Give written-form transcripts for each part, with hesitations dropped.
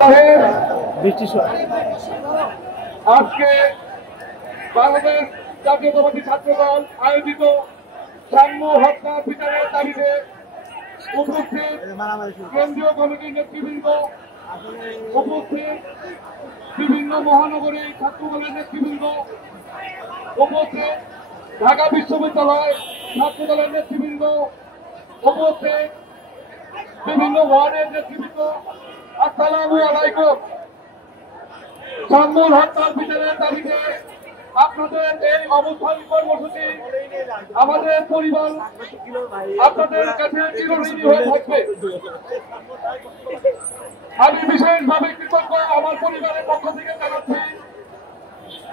আজকে বাংলাদেশ জাতীয়তাবাদী ছাত্র দল আয়োজিত সাম্য হত্যা বিচারের দাবিতে উপস্থিত কেন্দ্রীয় কমিটির নেতৃবৃন্দ, উপস্থিত বিভিন্ন মহানগরী ছাত্র দলের নেতৃবৃন্দ, উপস্থিত ঢাকা বিশ্ববিদ্যালয় ছাত্র দলের নেতৃবৃন্দ, উপস্থিত বিভিন্ন ওয়ার্ডের নেতৃবৃন্দ, আসসালামু আলাইকুম। সাম্য হত্যার বিচারের দাবিতে আপনাদের এই অবস্থান কর্মসূচি আমাদের পরিবার আপনাদের কাছে চিরঋণী হয়ে থাকবে। আমি বিশেষভাবে কৃতজ্ঞ আমার পরিবারের পক্ষ থেকে জানাচ্ছি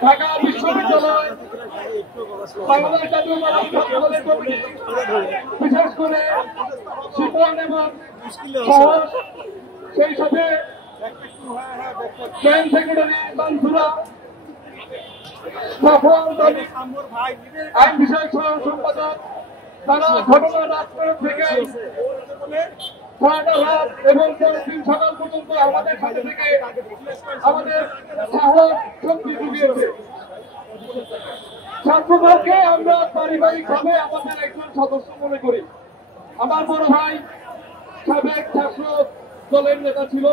ঢাকা বিশ্ববিদ্যালয় বাংলাদেশ জাতীয়তাবাদী ছাত্র দলের কমিটি, বিশেষ করে শিপন এবং সাহস, সেই সাথে জয়েন্ট সেক্রেটারি মানসুরা, আইন বিষয়ক সম্পাদক, তারা ঘটনার রাত থেকে রাত এবং দিন সকাল পর্যন্ত আমাদের সাথে থেকে আমাদের সাহস শক্তি জুগিয়েছে। ছাত্রদলকে আমরা পারিবারিকভাবে আমাদের একজন সদস্য মনে করি। আমার বড় ভাই সাবেক ছাত্র দলের নেতা ছিল,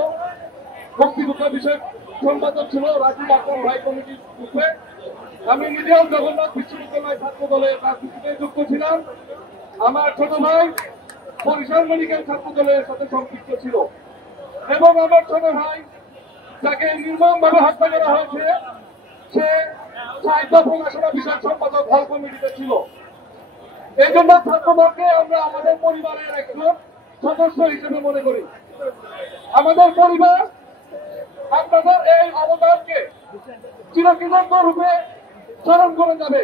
মুক্তিযোদ্ধা বিষয়ক সম্পাদক ছিল রাজীব আকরাম ভাই কমিটির রূপে। আমি নিজেও জগন্নাথ বিশ্ববিদ্যালয় ছাত্র দলের রাজনীতিতে যুক্ত ছিলাম। আমার ছোট ভাই বরিশাল মেডিকেল ছাত্র দলের সাথে সম্পৃক্ত ছিল এবং আমার ছোট ভাই যাকে নির্মমভাবে হত্যা করা হয়েছে সে সাহিত্য প্রকাশনা বিষয়ক সম্পাদক হল কমিটিতে ছিল। এই জন্য ছাত্রদলকে আমরা আমাদের পরিবারের একজন সদস্য হিসেবে মনে করি। আমাদের পরিবার আপনাদের এই অবদানকে চিরকৃতজ্ঞ রূপে স্মরণ করে যাবে।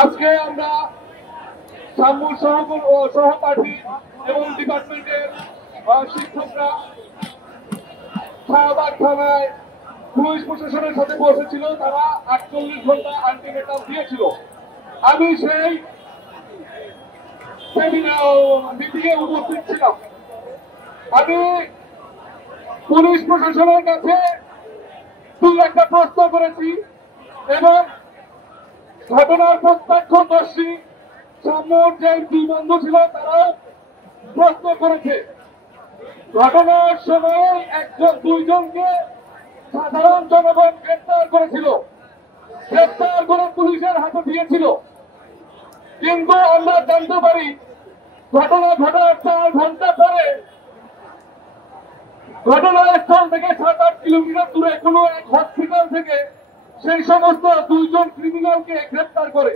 আজকে আমরা সাম্য সহপাঠী এবং ডিপার্টমেন্টের শিক্ষকরা শাহবাগ থানায় পুলিশ প্রশাসনের সাথে বসেছিল। তারা 48 ঘন্টা আলটিমেটাম দিয়েছিল। আমি সেই মিটিংয়ে উপস্থিত ছিলাম। আমি পুলিশ প্রশাসনের কাছে একটা প্রশ্ন করেছি এবং ঘটনার প্রত্যক্ষদর্শী সাম্যর যে দুই বন্ধু ছিল তারাও প্রশ্ন করেছে। ঘটনার সময় দুইজনকে সাধারণ জনগণ গ্রেপ্তার করেছিল, গ্রেপ্তার করে পুলিশের হাতে দিয়েছিল। কিন্তু আমরা জানতে পারি ঘটনা ঘটার 4 ঘন্টা পরে ঘটনাস্থল থেকে 7-8 কিলোমিটার দূরে কোনো এক হসপিটাল থেকে সেই সমস্ত 2 জন ক্রিমিনালকে গ্রেপ্তার করে।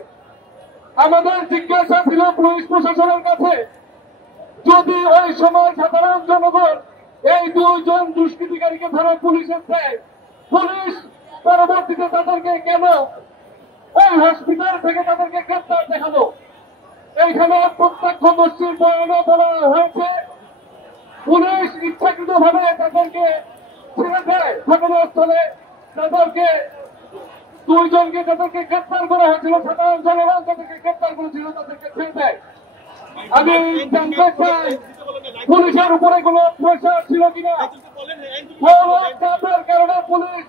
আমাদের জিজ্ঞাসা ছিল পুলিশ প্রশাসনের কাছে, যদি ওই সময় সাধারণ জনগণ এই 2 জন দুষ্কৃতিকারীকে ধরে পুলিশে দেয়, পুলিশ পরবর্তীতে তাদেরকে কেন ওই হসপিটাল থেকে তাদেরকে গ্রেপ্তার দেখালো? এইখানে প্রত্যক্ষদর্শীর বর্ণনা বলা হয়েছে পুলিশ ইচ্ছাকৃতভাবে তাদেরকে ছেড়ে দেয় ঘটনাস্থলে। তাদেরকে 2 জনকে যাদেরকে গ্রেপ্তার করা হয়েছিল, সাধারণ জনগণ যাদেরকে গ্রেপ্তার করেছিল তাদেরকে ছেড়ে দেয়। আমি জানতে চাই পুলিশের উপরে কোন প্রেশার ছিল কিনা, চাপের কারণে পুলিশ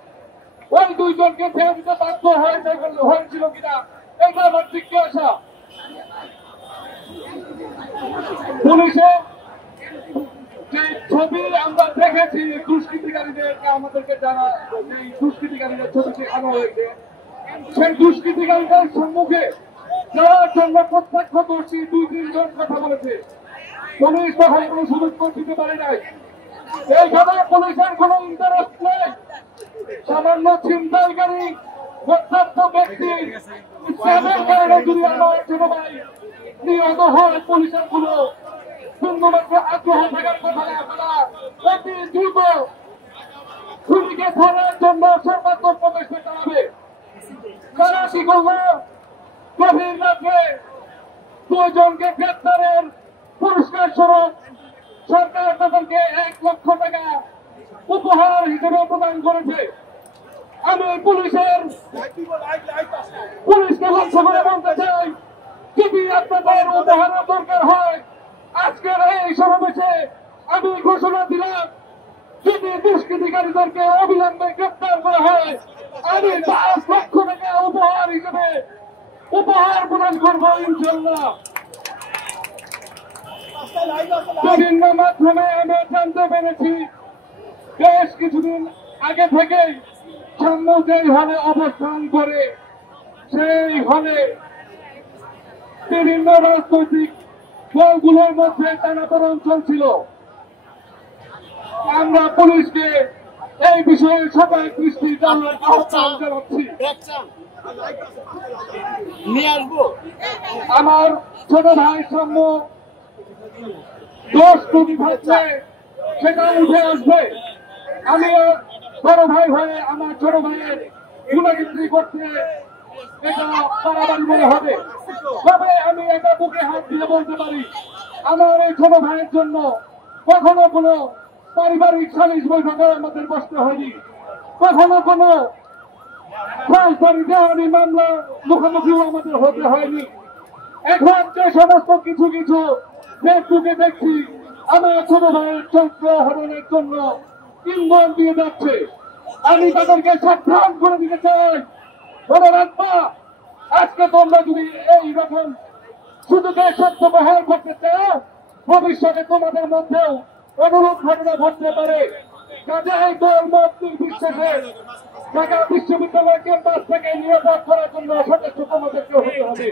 ওই 2 জনকে ছেড়ে দিতে বাধ্য হয়েছিল কিনা, এটা আমার জিজ্ঞাসা। পুলিশের যে ছবি আমরা দেখেছি দুষ্কৃতিকারীদেরকে আমাদেরকে যারা এই দুষ্কৃতিকারীদের ছবি দেখানো হয়েছে, সেই দুষ্কৃতিকারীদের সম্মুখে যাওয়ার জন্য প্রত্যক্ষদর্শী 2-3 জন কথা বলেছে। পুলিশ তখন কোনো সুযোগ দিতে পারে নাই। এইখানে পুলিশের কোনো ইন্টারেস্ট নেই। সামান্য ছিনতাইকারী প্রত্যক্ষ ব্যক্তি ইসলামের কারণে যদি আমার ছোট ভাই নিহত হয়, পুলিশের কোনো পূর্ণমাত্র আগ্রহ থাকার কথা না। তারা অতি দ্রুত খুনিকে ধরার জন্য সর্বাত্মক প্রচেষ্টা চালাবে। তারা কি করবে? গভীর রাত্রে 2 জনকে গ্রেপ্তারের পুরস্কার স্বরূপ সরকার তাদেরকে 1 লক্ষ টাকা উপহার হিসেবে প্রদান করেছে। আমি পুলিশকে লক্ষ্য করে বলতে চাই, যদি আপনাদের উপহারের দরকার হয় আজকের এই সমাবেশে আমি ঘোষণা দিলাম, যদি দুষ্কৃতিকারীদেরকে অবিলম্বে গ্রেপ্তার করা হয়, আমি ৫ লক্ষ টাকা উপহার হিসেবে উপহার প্রদান করবো ইনশাল্লাহ। বিভিন্ন মাধ্যমে আমি জানতে পেরেছি, বেশ কিছুদিন আগে থেকেই সাম্য যেই হলে অবস্থান করে, সেই হলে বিভিন্ন রাজনৈতিক দলগুলোর মধ্যে টানাপোড়েন চলছিল। আমরা পুলিশকে এই বিষয়ে সবাই দৃষ্টি দেওয়ার আহ্বান জানাচ্ছি। আমার ছোট ভাই সাম্য দোষ যদি থাকলে সেটা উঠে আসবে। আমি বড় ভাই হয়ে আমার ছোট ভাইয়ের গুণাগিত্রী করতে এটা বাড়াবাড়ি মনে হবে। তবে আমি এটা বুকে হাত দিয়ে বলতে পারি, আমার এই ছোট ভাইয়ের জন্য কখনো কোনো পারিবারিক সালিশ বৈঠকে আমাদের বসতে হয়নি, কখনো কোনো দেওয়ানি মামলা মুখোমুখিও আমাদের হতে হয়নি। এখন যে সমস্ত কিছু কিছু ফেসবুকে দেখছি, আমার ছোট ভাইয়ের চরিত্র হরণের জন্য ইন্ধন দিয়ে যাচ্ছে, আমি তাদেরকে সাবধান করে দিতে চাই। মনে রাখবা, আজকে তোমরা যদি এইরকম সুযোগের সত্য বহাল করতে চাও, ভবিষ্যতে তোমাদের মধ্যেও অনুরূপ ঘটনা ঘটতে পারে। কাজেই দল মত নির্বিশেষে ঢাকা বিশ্ববিদ্যালয় ক্যাম্পাস থেকে নিরাপদ করার জন্য সচেষ্ট তোমাদেরকে হতে হবে।